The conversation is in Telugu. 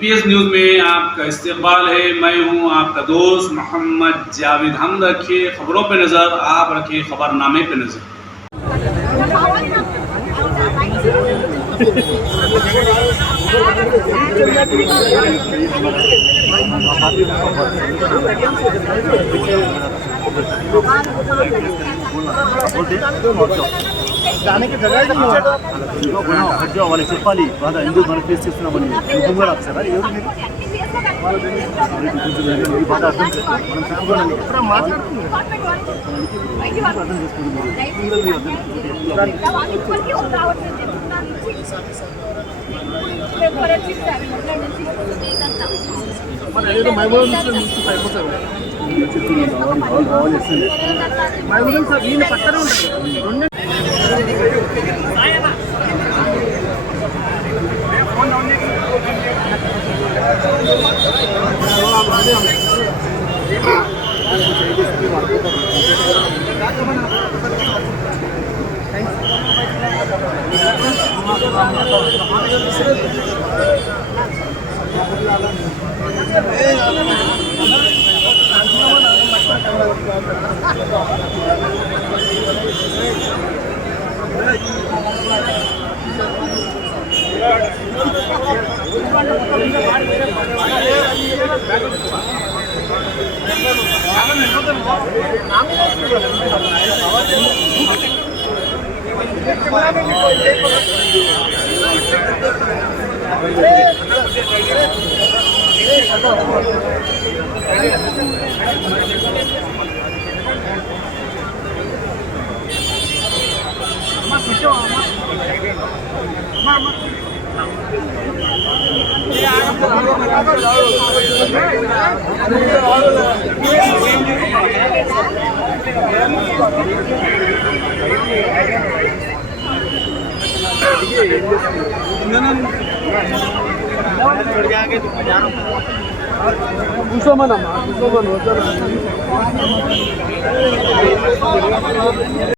पीएस न्यूज़ में आपका इस्तकबाल है। मैं हूं आपका दोस्त मोहम्मद जावेद। हम रखिए खबरों पे नज़र, आप रखिए खबरनामे पे नज़र। దానికి హజ్జో వాళ్ళకి చెప్పాలి బాధ ఎందుకు మనం ఫేస్ చేస్తున్నామని గుంపుగా సార్ ఎవరు ఈ బాధ అర్థం చేసుకోవాలి మనం చెప్పుకోవాలి అర్థం చేసుకుంటున్నారు మైమూరం సార్ వీళ్ళు పక్కనే ఉంటారు